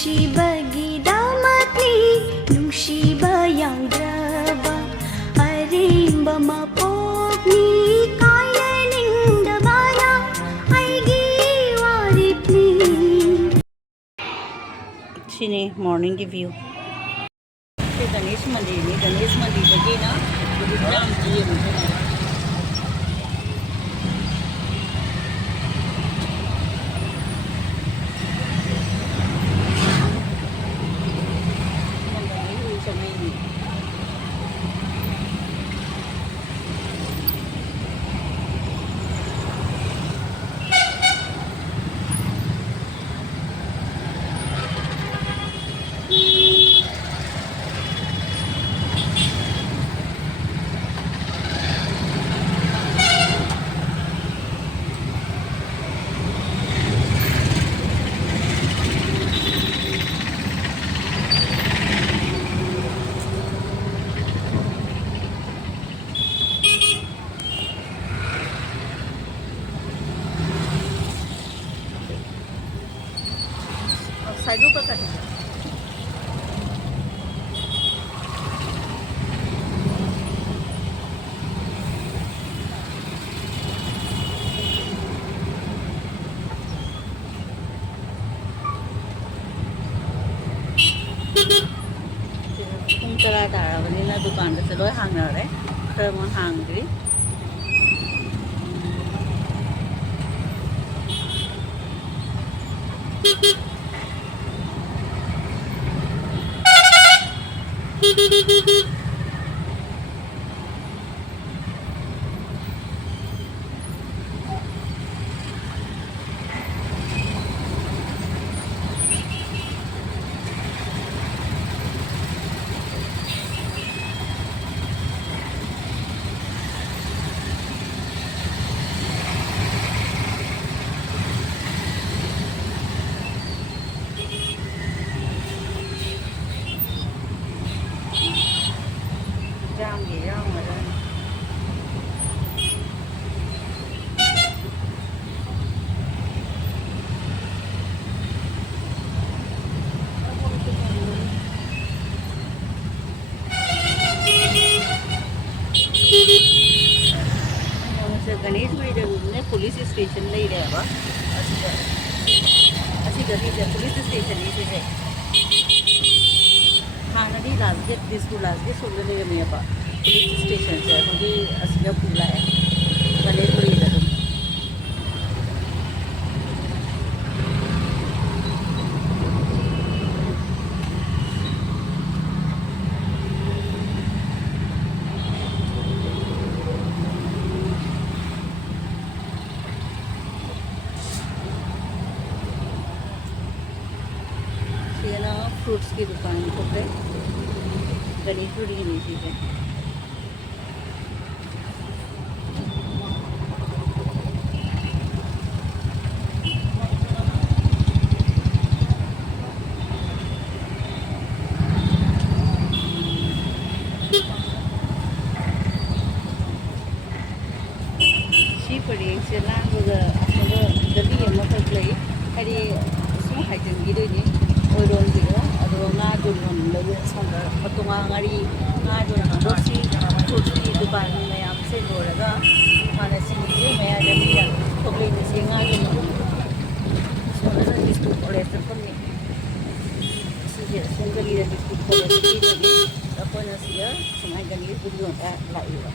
ꯅꯨꯡꯁꯤꯕꯒꯤꯗꯃꯛꯅꯤ ꯅꯨꯡꯁꯤꯕ ꯌꯥꯎꯗ꯭ꯔꯕ ꯑꯔꯦꯝꯕ ꯃꯄꯣꯛꯅꯤ ꯀꯥꯏꯅꯅꯤꯡꯗꯕꯅ ꯑꯩꯒꯤ ꯋꯥꯔꯦꯞꯅꯤ. सिने मॉर्निंग की व्यू से गणेश मंदिर में गणेश मंदिर लगे ना राम जी साइड ऊपर कर ꯄꯨꯡ 10 ꯇꯥꯔꯕꯅꯤꯅ ꯗꯨꯀꯥꯟꯗꯁꯨ ꯂꯣꯏ ꯍꯥꯡꯅꯔꯦ ꯈꯔ ꯑꯃ ꯍꯥꯡꯗ꯭ꯔꯤ. गणेशगुरी ने पुलिस स्टेशन नहीं रहा अच्छी गली से पुलिस स्टेशन से हाँ नदी last gate Dispur last gate सोलह नहीं पुलिस स्टेशन से अभी असलिया पुला है गणेशगुरी फ्रूट्स की दुकान को पे गणेशगुरी की नहीं चीज़ें सी पड़ी से लांग गली मतलब लगी हरी सो हाइजन गिरे ओरोंगिरो अदो नादो लगे संगा पतोंगा ngari नादो नंबरसी फ्रूट्स की दुकान में आपसे लोरगा माने सिंगी मैं जमीन थोड़े निसिंगा के सोना बिस्कुट और ऐसे पन्ने सीजे सिंगली रे बिस्कुट को सीजे अपन सिया समय गली बुली होता लाइवा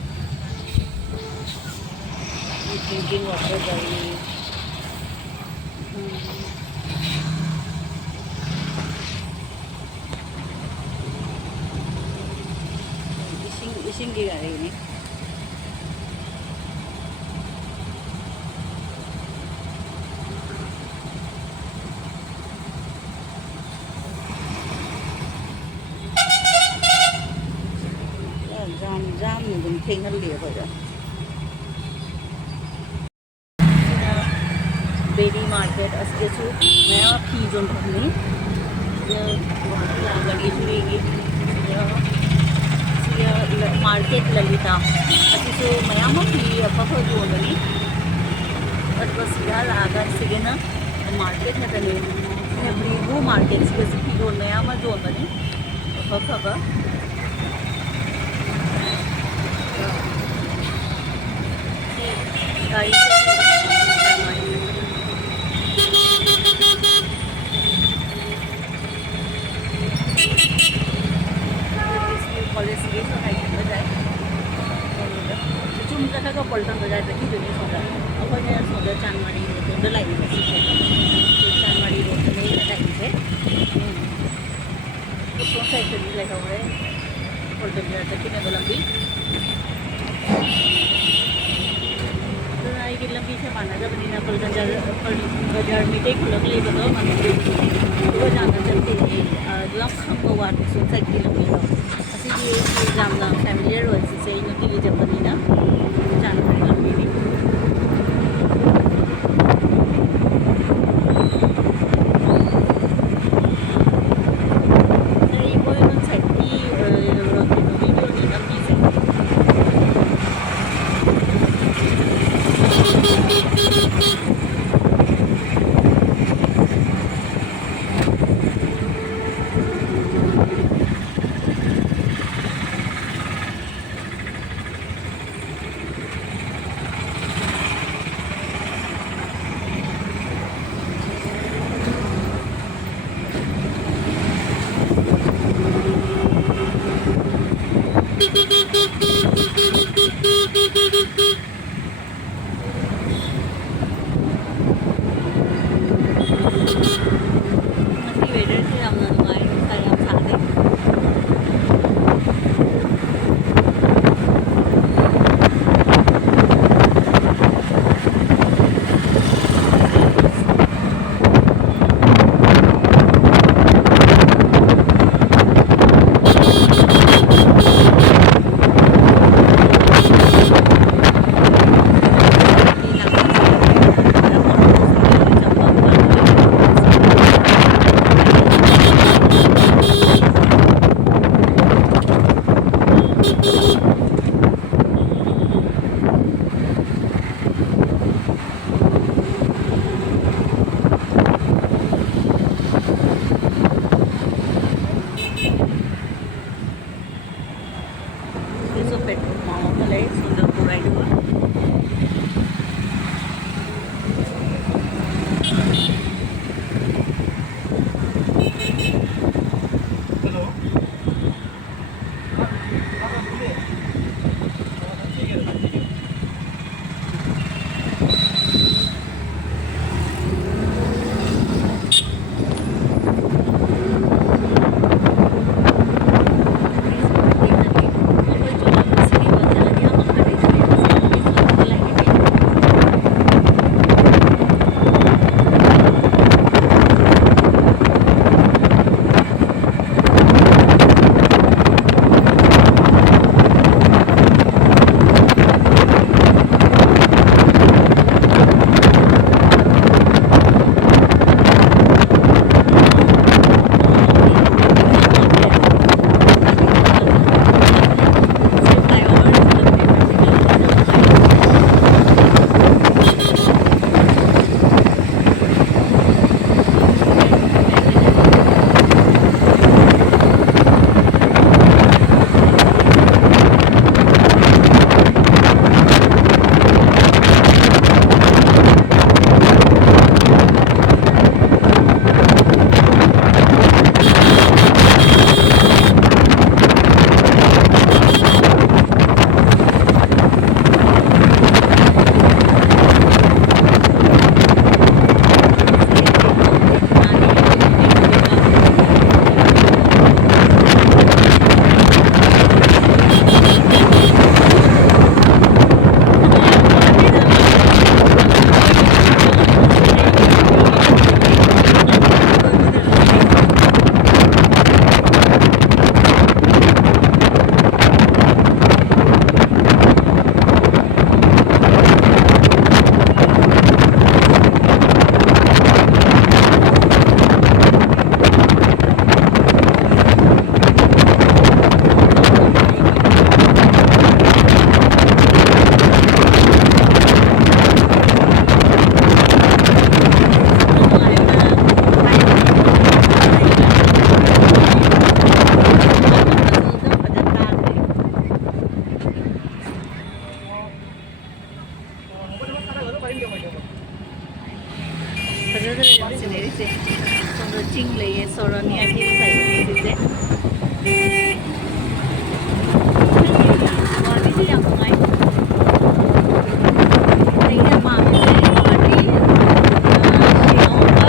ये ड्रिंकिंग वाटर गली इशिंग की गाड़ी में जाम एकदम ठेंगल लिया हो जा बेरी मार्केट असके सु मैं फी जोन भरनी गणेशगुरी मार्केट ललिता अतिसु मयाम फी अफा जोननी बस लागा सिगेना मार्केट है every market specific zone maya ma zone bani phaba college ge so hai ke jai chum jaka ka paltan bajai ta ki duni soda akhoi ne soda chanmari road to lai ne si chanmari road ne lai se so sai se lai ka ore paltan ja ta kine lambi to ai ki lambi se mana ja bani na paltan ja bazaar में देख लग ले तो मन को जाना चलते lam kham ko wa so sai ki lambi lo asigi jamna familiar ro si se ino ki je bani na janmari lambi ni ꯐꯖꯗ꯭ꯔꯦ ꯂꯩꯔꯤꯁꯦ ꯁꯣꯝꯗ ꯆꯤꯡ ꯂꯩꯌꯦ ꯁꯣꯔꯣꯅꯤꯌꯥ ꯍꯤꯜ ꯁꯥꯏꯠ ꯒꯨꯋꯥꯍꯥꯇꯤꯁꯦ ꯌꯥꯝ ꯅꯨꯡꯉꯥꯏ ꯑꯩꯅ ꯄꯥꯝꯃꯤꯁꯦ ꯒꯨꯋꯥꯍꯥꯇꯤ ꯁꯤꯂꯣꯡꯒ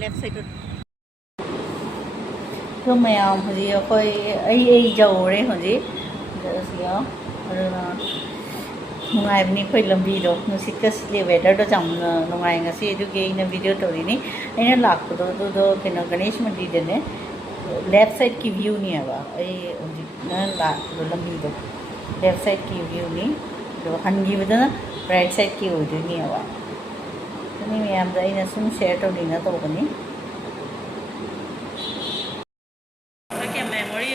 left side 그 mayam hꯧꯖꯤꯛ ꯑꯩꯈꯣꯏ ꯑꯩ ꯌꯧꯔꯦ ꯍꯧꯖꯤꯛ ꯑꯗꯨꯒ ꯑꯗꯨꯅ ꯅꯨꯡꯉꯥꯏꯕꯅꯤ ꯑꯩꯈꯣꯏ ꯂꯝꯕꯤꯗꯣ ꯅꯨꯡꯁꯤꯠꯀ ꯁꯤꯠꯂꯤ ꯋꯦꯗꯔꯗꯣ ꯌꯥꯝꯅ ꯅꯨꯡꯉꯥꯏ ꯉꯁꯤ ꯑꯗꯨꯒꯤ ꯑꯩꯅ ꯚꯤꯗꯤꯑꯣ ꯇꯧꯔꯤꯅꯤ ꯑꯩꯅ ꯂꯥꯛꯄꯗꯣ ꯑꯗꯨꯗꯣ ꯀꯩꯅꯣ ꯒꯅꯦꯁ ꯃꯟꯗꯤꯔꯗꯅꯦ ꯂꯦꯐ ꯁꯥꯏꯗꯀꯤ ꯚ꯭ꯌꯨꯅꯦꯕ ꯑꯩ ꯍꯧꯖꯤꯛꯅ ꯂꯥꯛꯄꯗꯣ ꯂꯝꯕꯤꯗꯣ ꯂꯦꯐ ꯁꯥꯏꯗꯀꯤ ꯚ꯭ꯌꯨꯅꯤ ꯑꯗꯨꯒ ꯍꯟꯈꯤꯕꯗꯅ ꯔꯥꯏꯠ ꯁꯥꯏꯗꯀꯤ ꯑꯣꯏꯗꯣꯏꯅꯦꯕ ꯑꯗꯨꯅꯤ ꯃꯌꯥꯝꯗ ꯑꯩꯅ ꯁꯨꯝ ꯁꯦꯌꯔ ꯇꯧꯅꯤꯡꯉ ꯇꯧꯕꯅꯤ memory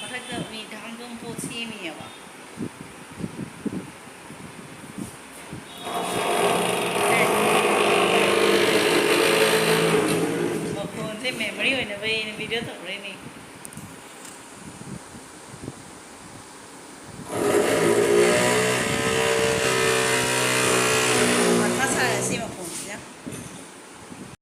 mathakta mi dangdom pot semiyaba phone se memory hoina bai video tawre ni